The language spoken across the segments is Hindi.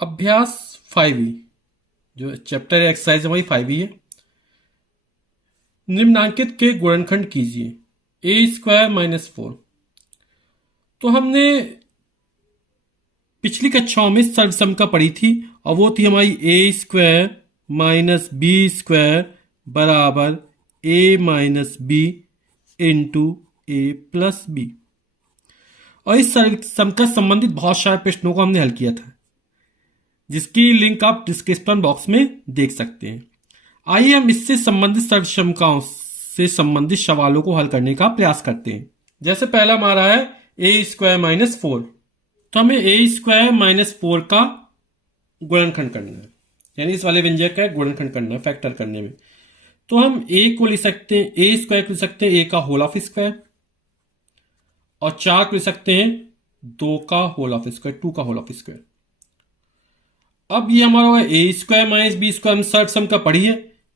अभ्यास 5E जो चैप्टर एक्सरसाइज है वही 5E है। निम्नांकित के गुणनखंड कीजिए ए स्क्वायर माइनस 4। तो हमने पिछली कक्षाओं में सर्वसम्मिका पढ़ी थी और वो थी हमारी ए स्क्वायर माइनस बी स्क्वायर बराबर ए माइनस बी इंटू ए प्लस बी। और इस सर्वसम्मिका संबंधित बहुत सारे प्रश्नों को हमने हल किया था, जिसकी लिंक आप डिस्क्रिप्शन बॉक्स में देख सकते हैं। आइए हम इससे संबंधित सर्वसम्मिकाओं से संबंधित सवालों को हल करने का प्रयास करते हैं। जैसे पहला हमारा है ए स्क्वायर माइनस 4, तो हमें ए स्क्वायर माइनस 4 का गुणनखंड करना है, यानी इस वाले व्यंजक का गुणनखंड करना है फैक्टर करने में। तो हम ए को लिख सकते हैं, ए स्क्वायर को लिख सकते हैं ए का होल ऑफ स्क्वायर, और 4 को लिख सकते हैं 2 का होल ऑफ स्क्वायर, 2 का होल ऑफ स्क्वायर। अब ये हमारा होगा ए स्क्वायर माइनस बी स्क्वायर। हम सर्वसम्मिका पढ़ी है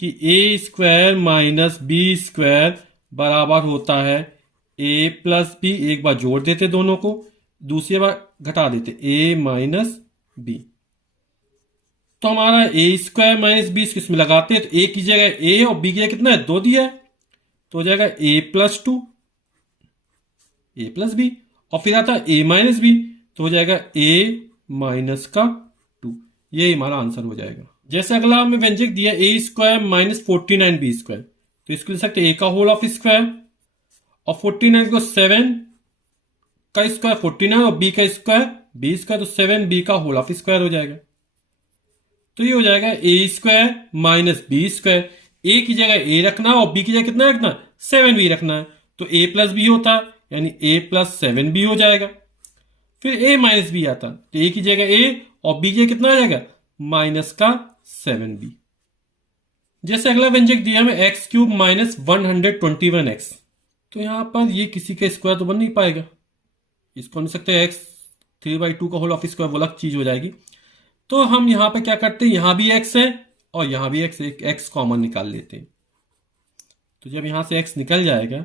कि ए स्क्वायर माइनस बी स्क्वायर बराबर होता है ए प्लस बी। एक बार जोड़ देते दोनों को, दूसरी बार घटा देते ए माइनस बी। तो हमारा ए स्क्वायर माइनस बी इसमें लगाते हैं, तो ए की जगह ए और बी की जगह कितना है 2 दिया है, तो हो जाएगा ए प्लस 2 ए प्लस बी। और फिर आता है ए माइनस बी, तो हो जाएगा ए माइनस का 2। ये हमारा आंसर हो जाएगा। जैसे अगला हमें व्यंजक दिया ए स्क्वायर माइनस 49 बी स्क्वायर, तो इसको लिख सकते हैं ए का होल ऑफ स्क्वायर, और 49 को 7 का स्क्वायर 49 और बी का स्क्वायर बी स्क्वायर, तो 7 बी का होल ऑफ स्क्वायर हो जाएगा। तो ये हो जाएगा ए square minus b square. A की जगह ए रखना और बी की जगह कितना रखना है 7 बी रखना है, तो ए प्लस बी होता है, यानी ए प्लस 7 बी हो जाएगा। फिर ए माइनस बी आता, तो ए की जगह ए और बी की जगह कितना आ जाएगा माइनस का 7 बी। जैसे अगला व्यंजक दिया हमें एक्स क्यूब माइनस 121 एक्स, तो यहां पर ये किसी का स्क्वायर तो बन नहीं पाएगा, इसको हम सकते हैं एक्स 3/2 का होल ऑफ स्क्वायर, वो अलग चीज हो जाएगी। तो हम यहां पे क्या करते हैं, यहां भी एक्स है और यहां भी एक्स, एक एक्स कॉमन निकाल लेते हैं। तो जब यहां से एक्स निकल जाएगा,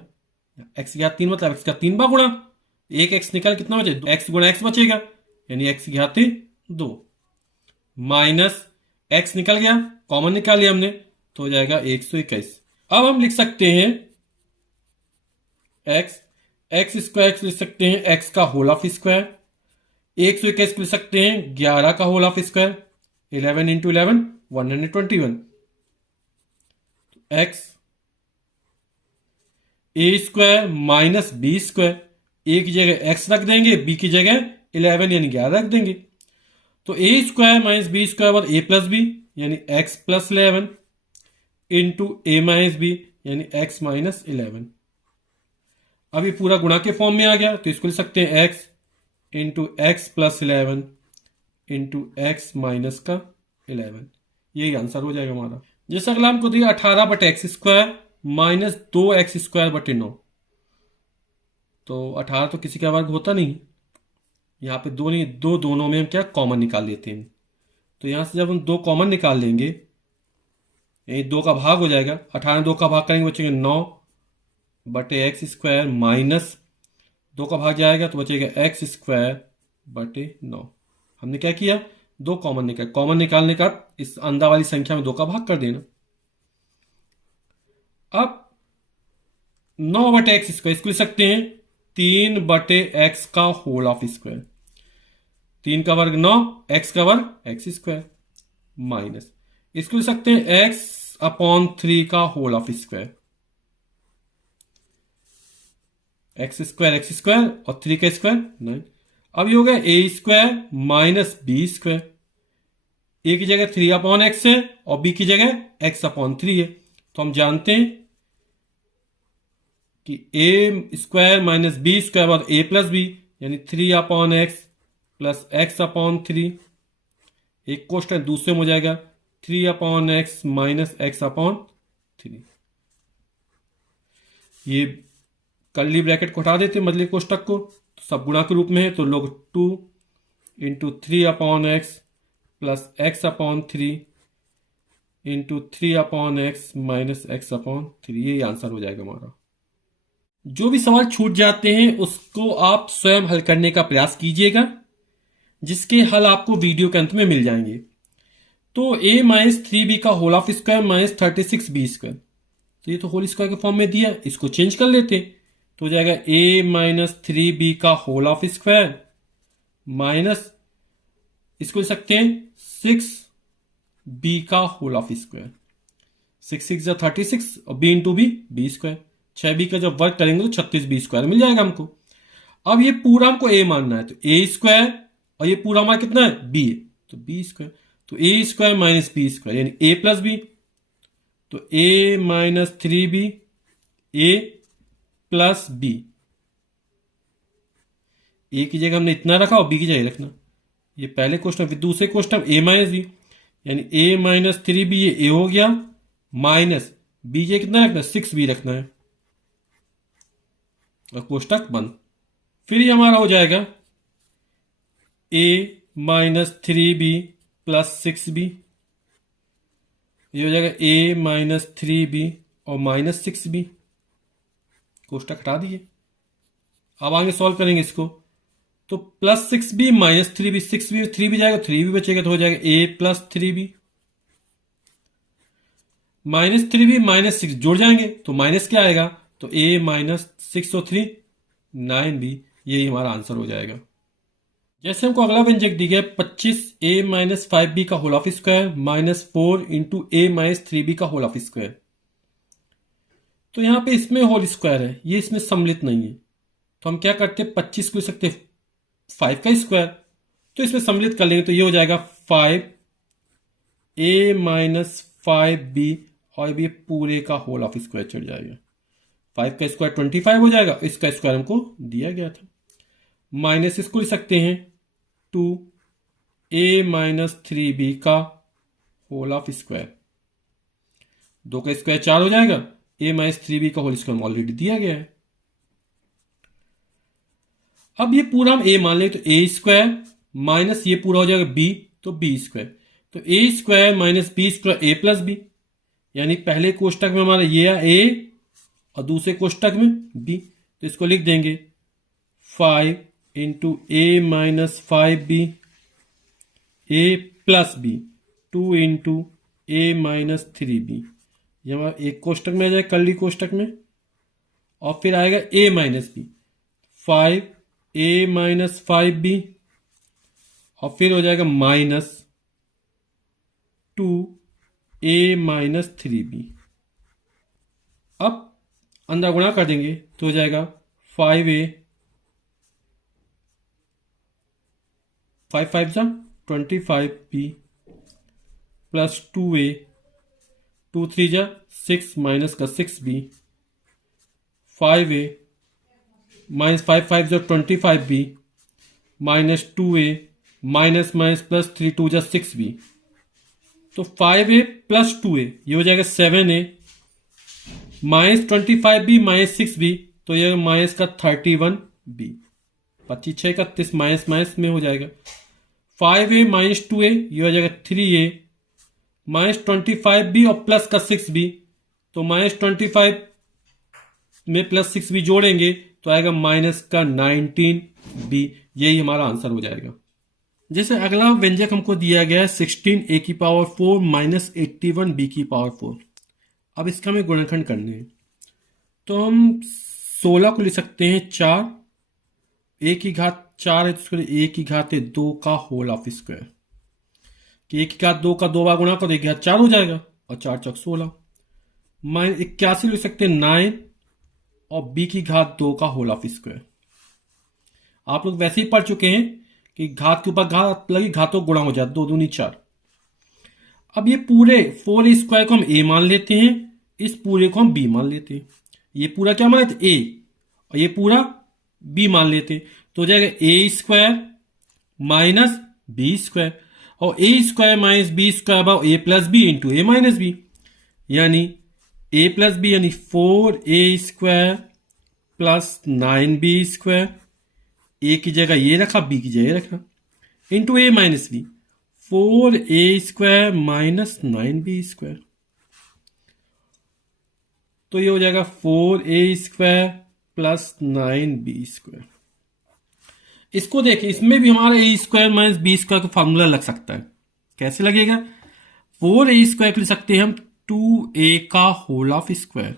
एक्स की घात 3 मतलब एक्स का 3 बार गुणा, एक एक्स निकल कितना बचे, एक्स गुणा एक्स बचेगा, यानी एक्स की घात 2 माइनस एक्स निकल गया, कॉमन निकाल लिया हमने, तो हो जाएगा 121। अब हम लिख सकते हैं एक्स, एक्स स्क्वायर लिख सकते हैं एक्स का होल ऑफ स्क्वायर, 121 लिख सकते हैं 11 का whole of square, 11 into 11 121। X a square minus b square, a की जगह एक्स रख देंगे, बी की जगह 11 यानी 11 रख देंगे, तो ए स्क्वायर माइनस बी स्क्वायर बराबर ए प्लस बी यानी x plus 11 into a minus b यानी एक्स माइनस 11। अब ये पूरा गुणा के फॉर्म में आ गया, तो इसको लिख सकते हैं x into x plus 11 into x minus का 11। यही आंसर हो जाएगा हमारा। जैसे अगला हमको दिया 18/x² माइनस 2x²/9, तो 18 तो किसी का वर्ग होता नहीं, यहाँ पे 2 नहीं, 2 दोनों में हम क्या कॉमन निकाल लेते हैं। तो यहां से जब हम 2 कॉमन निकाल लेंगे, यही 2 का भाग हो जाएगा, 18 2 का भाग करेंगे बचेंगे 9/x² माइनस 2 का भाग जाएगा तो बचेगा x²/9। हमने क्या किया, 2 कॉमन निकाल, कॉमन निकालने का इस अंदर वाली संख्या में 2 का भाग कर देना। अब 9/x² इसको लिख सकते हैं 3/x का होल ऑफ स्क्वायर, 3 का वर्ग 9, x का वर्ग x² माइनस, इसको लिख सकते हैं x/3 का होल ऑफ स्क्वायर, x² और 3 का स्क्वायर 9। अब ये हो गया a² माइनस b², a की जगह 3/x है और b की जगह x/3 है, तो हम जानते हैं कि a² माइनस b² और a प्लस b यानी 3/x प्लस x/3। एक क्वेश्चन दूसरे में हो जाएगा 3/x माइनस x/3। ये कर्ली ब्रैकेट को हटा देते मझले कोष्टक को, तो सब गुणा के रूप में है, तो लोग 2 into 3/x plus x/3 into 3/x minus x/3, ये आंसर हो जाएगा हमारा। जो भी सवाल छूट जाते हैं उसको आप स्वयं हल करने का प्रयास कीजिएगा। जिसके हल आपको वीडियो के अंत में मिल जाएंगे। तो a माइनस थ्री बी का whole of square minus 36b², तो ये तो होल स्क्वायर के फॉर्म में दिया, इसको चेंज कर लेते। तो हो जाएगा a माइनस थ्री बी का होल ऑफ स्क्वायर माइनस, इसको लिख सकते हैं 6b का होल ऑफ स्क्वायर। 6 6 36 और b इंटू b² 6b का जब वर्क करेंगे तो 36b² मिल जाएगा हमको। अब ये पूरा हमको a मानना है, तो a² और ये पूरा हमारा कितना है b है, तो b², तो a² माइनस b² यानी a प्लस b, तो a minus three B a plus b, a की जगह हमने इतना रखा और b की जगह रखना, ये पहले क्वेश्चन। फिर दूसरे क्वेश्चन a माइनस बी, यानी a माइनस थ्री बी, ये a हो गया, माइनस b के कितना रखना है 6b रखना है, और कोष्टक बंद। फिर ये हमारा हो जाएगा a minus three b plus 6b, ये हो जाएगा a माइनस थ्री बी और माइनस 6b, कोष्टक हटा दिए। अब आगे सॉल्व करेंगे इसको, तो plus 6b minus three B, 6b 3b जाएगा, 3b बचेगा, तो हो जाएगा a plus three b minus three b minus 6 जुड़ जाएंगे तो माइनस क्या आएगा, तो a माइनस 6 और 3 9b, यही हमारा आंसर हो जाएगा। जैसे हमको अगला व्यंजक दी गया 25a माइनस 5b का whole of square minus 4 into a minus three B का होल ऑफ स्क्वायर। तो यहां पे इसमें होल स्क्वायर है, ये इसमें सम्मिलित नहीं है, तो हम क्या करते हैं 25 को लिख सकते हैं 5 का स्क्वायर, तो इसमें सम्मिलित कर लेंगे, तो ये हो जाएगा 5a माइनस 5b और ये पूरे का होल ऑफ स्क्वायर चढ़ जाएगा, 5 का स्क्वायर 25 हो जाएगा, इसका स्क्वायर हमको दिया गया था, माइनस इसको लिख सकते हैं 2a माइनस थ्री बी का होल ऑफ स्क्वायर, 2 का स्क्वायर 4 हो जाएगा, a माइनस थ्री बी का होल स्क्वायर ऑलरेडी दिया गया है। अब ये पूरा हम a मान लें, तो a² माइनस ये पूरा हो जाएगा b, तो b², तो a² minus b² a plus b, यानी पहले कोष्टक में हमारा ये a और दूसरे कोष्टक में b, तो इसको लिख देंगे 5 into a minus 5b a plus b 2 into a minus three b, ये हमारा एक कोष्टक में आ जाएगा कर्ली कोष्टक में, और फिर आएगा a minus B 5a minus 5b और फिर हो जाएगा minus 2a minus three B. अब अंदर गुणा कर देंगे तो हो जाएगा 5a 5 5 जा 25b प्लस 2a 2 3 जा 6 माइनस का 6b 5a माइनस 5 5 जो 25b minus 2a minus minus plus 3 2 जा 6b, तो 5a प्लस 2a ये हो जाएगा 7a minus 25b minus 6b, तो ये माइनस का 31b, 25 6 31 माइनस माइनस में हो जाएगा, 5a माइनस 2a ये हो जाएगा 3a माइनस 25b और प्लस का 6b, तो माइनस 25 में प्लस 6b जोड़ेंगे तो आएगा माइनस का 19b, यही हमारा आंसर हो जाएगा। जैसे अगला व्यंजक हमको दिया गया है 16a की पावर 4 माइनस 81b की पावर 4। अब इसका हमें गुणनखंड करने हैं, तो हम 16 को लिख सकते हैं 4, a की घात 4 है तो इसको a की घात है 2 का होल ऑफ स्क्वायर, कि a की घात 2 का 2 बार गुणा करो, 1 की घात 4 हो जाएगा और 4 चौक 16, माइनस 81 लिख सकते हैं 9 और b की घात 2 का होल ऑफ स्क्वायर। आप लोग वैसे ही पढ़ चुके हैं कि घात के ऊपर घात लगी, घातों गुणा हो जाता, 2 दूनी 4। अब ये पूरे 4 स्क्वायर को हम a मान लेते हैं, इस पूरे को हम b मान लेते हैं, ये पूरा क्या मान लेते a और ये पूरा b मान लेते हैं, तो हो जाएगा a² माइनस b², और a² माइनस b² अबाउ a plus b into a minus b, यानी a प्लस बी यानी 4a² प्लस 9b², a की जगह ये रखा, b की जगह रखा, into a minus b 4a² minus 9b², तो ये हो जाएगा 4a² प्लस 9b²। इसको देखिए, इसमें भी हमारा ए स्क्वायर माइनस बी स्क्वायर का फॉर्मूला लग सकता है। कैसे लगेगा? 4a स्क्वायर लिख सकते हैं हम 2a का whole of square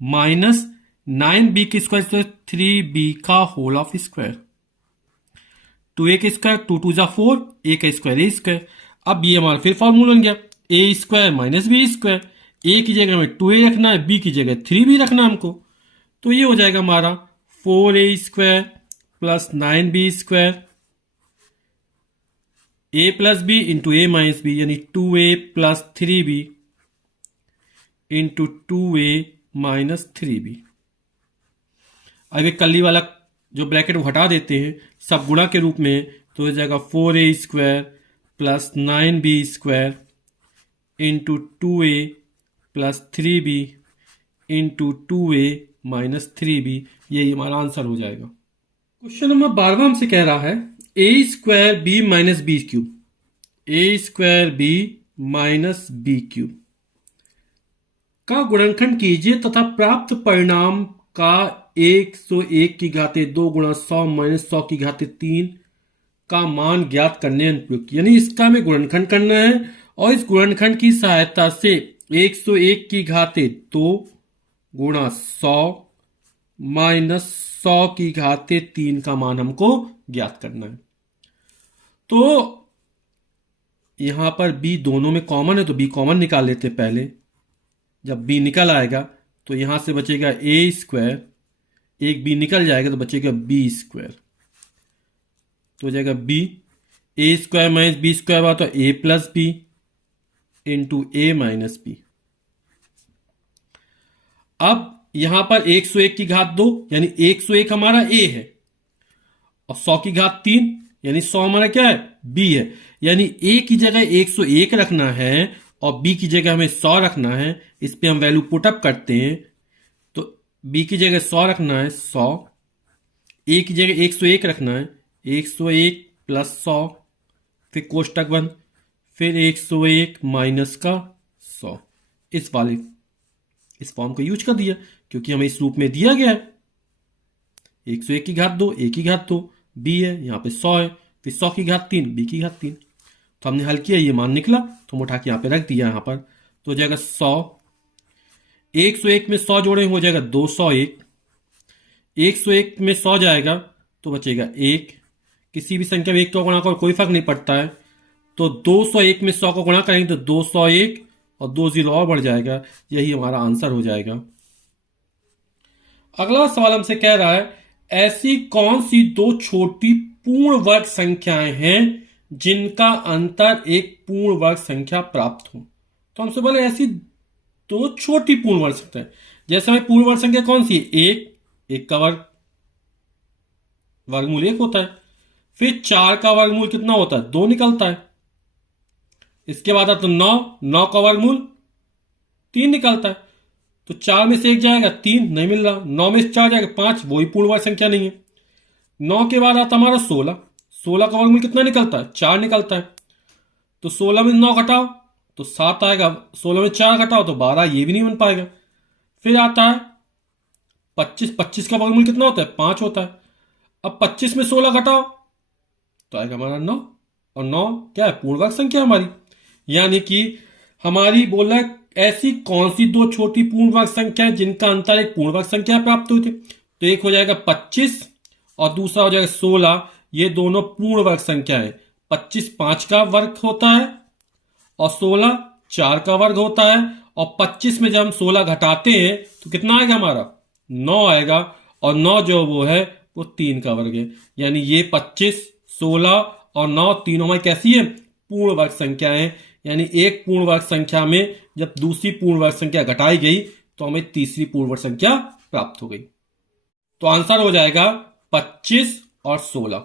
minus 9b के स्क्वायर 3b का होल ऑफ स्क्वायर। 2a का स्क्वायर 2 2 जा 4, a का स्क्वायर a स्क्वायर। अब ये हमारा फिर फॉर्मूला बन गया a square minus b square. a की जगह हमें 2a रखना है, b की जगह 3b रखना है हमको। तो ये हो जाएगा हमारा 4a square plus 9b square a plus b into a minus b, यानी 2a plus 3b into 2a minus 3b। अब एक कली वाला जो ब्रैकेट वो हटा देते हैं, सब गुणा के रूप में, तो हो जाएगा 4a square plus 9b square into 2a plus 3b into 2a minus 3b। यही हमारा आंसर हो जाएगा। क्वेश्चन नंबर 12 हमसे कह रहा है a square b minus b cube, a square b minus b cube का गुणनखंड कीजिए तथा प्राप्त परिणाम का 101 की घाते 2 गुणा 100 माइनस 100 की घाते 3 का मान ज्ञात करने अनुप्रयुक्त। यानी इसका हमें गुणनखंड करना है और इस गुणनखंड की सहायता से 101 की घाते 2 गुणा 100 माइनस 100 की घाते 3 का मान हमको ज्ञात करना है। तो यहां पर b दोनों में कॉमन है, तो b कॉमन निकाल लेते पहले। जब b निकल आएगा तो यहां से बचेगा a स्क्वायर, एक b निकल जाएगा तो बचेगा b स्क्वायर। तो हो जाएगा b a square minus b square हुआ तो a plus b into a minus b. अब यहां पर 101 की घात 2 यानी 101 हमारा a है और 100 की घात 3 यानी 100 हमारा क्या है? b है। यानी a की जगह 101 रखना है और b की जगह हमें 100 रखना है। इस पे हम वैल्यू पुटअप करते हैं तो b की जगह 100 रखना है 100, a की जगह 101 रखना है 101 प्लस 100, फिर कोष्टक बंद, फिर 101 माइनस का 100। इस फॉर्म को यूज कर दिया क्योंकि हमें इस रूप में दिया गया है 101 की घात 2 a की घात 2 b है, यहाँ पे 100 है, फिर 100 की घात 3 b की घात 3। तो हमने हल किया, ये मान निकला तो हम उठा के यहाँ पे रख दिया। यहाँ पर तो हो जाएगा 100, 101 में 100 जोड़े हो जाएगा 201, 101 में 100 जाएगा तो बचेगा 1। किसी भी संख्या में 1 का गुणा करो कोई फर्क नहीं पड़ता है, तो 201 में 100 का गुणा करेंगे तो 201 और 2 जीरो और बढ़ जाएगा। यही हमारा आंसर हो जाएगा। अगला सवाल हमसे कह रहा है ऐसी कौन सी दो छोटी पूर्ण वर्ग संख्याएं हैं जिनका अंतर एक पूर्ण वर्ग संख्या प्राप्त हो। तो हमसे बोले ऐसी दो छोटी पूर्ण वर्ग संख्या, जैसे हमें पूर्ण वर्ग संख्या कौन सी है? एक का वर्ग, वर्गमूल 1 होता है। फिर 4 का वर्गमूल कितना होता है? 2 निकलता है। इसके बाद आता 9 का वर्गमूल 3 निकलता है। तो 4 में से 1 जाएगा 3 नहीं मिल रहा, 9 में से 4 जाएगा 5, वही पूर्ण वर्ग संख्या नहीं है। 9 के बाद आता हमारा 16 का वर्गमूल कितना निकलता है? 4 निकलता है। तो 16 में 9 घटाओ तो 7 आएगा, 16 में 4 घटाओ तो 12, ये भी नहीं बन पाएगा। फिर आता है 25 का वर्गमूल कितना होता है? 5 होता है। अब 25 में 16 घटाओ तो आएगा हमारा 9, और 9 क्या है? पूर्ण वर्ग संख्या हमारी। यानी कि हमारी बोला ऐसी कौन सी दो छोटी पूर्ण वर्ग संख्या जिनका अंतर एक पूर्ण वर्ग संख्या प्राप्त हुई थी। तो एक हो जाएगा 25 और दूसरा हो जाएगा 16। ये दोनों पूर्ण वर्ग संख्या है। 25 5 का वर्ग होता है और 16 4 का वर्ग होता है। और 25 में जब हम 16 घटाते हैं तो कितना आएगा हमारा? 9 आएगा, और 9 जो वो है वो 3 का वर्ग है। यानी ये 25 16 और 9 तीनों हमारी कैसी है? पूर्ण वर्ग संख्या है। यानी एक पूर्ण वर्ग संख्या में जब दूसरी पूर्ण वर्ग संख्या घटाई गई तो हमें तीसरी पूर्ण वर्ग संख्या प्राप्त हो गई। तो आंसर हो जाएगा 25 और 16।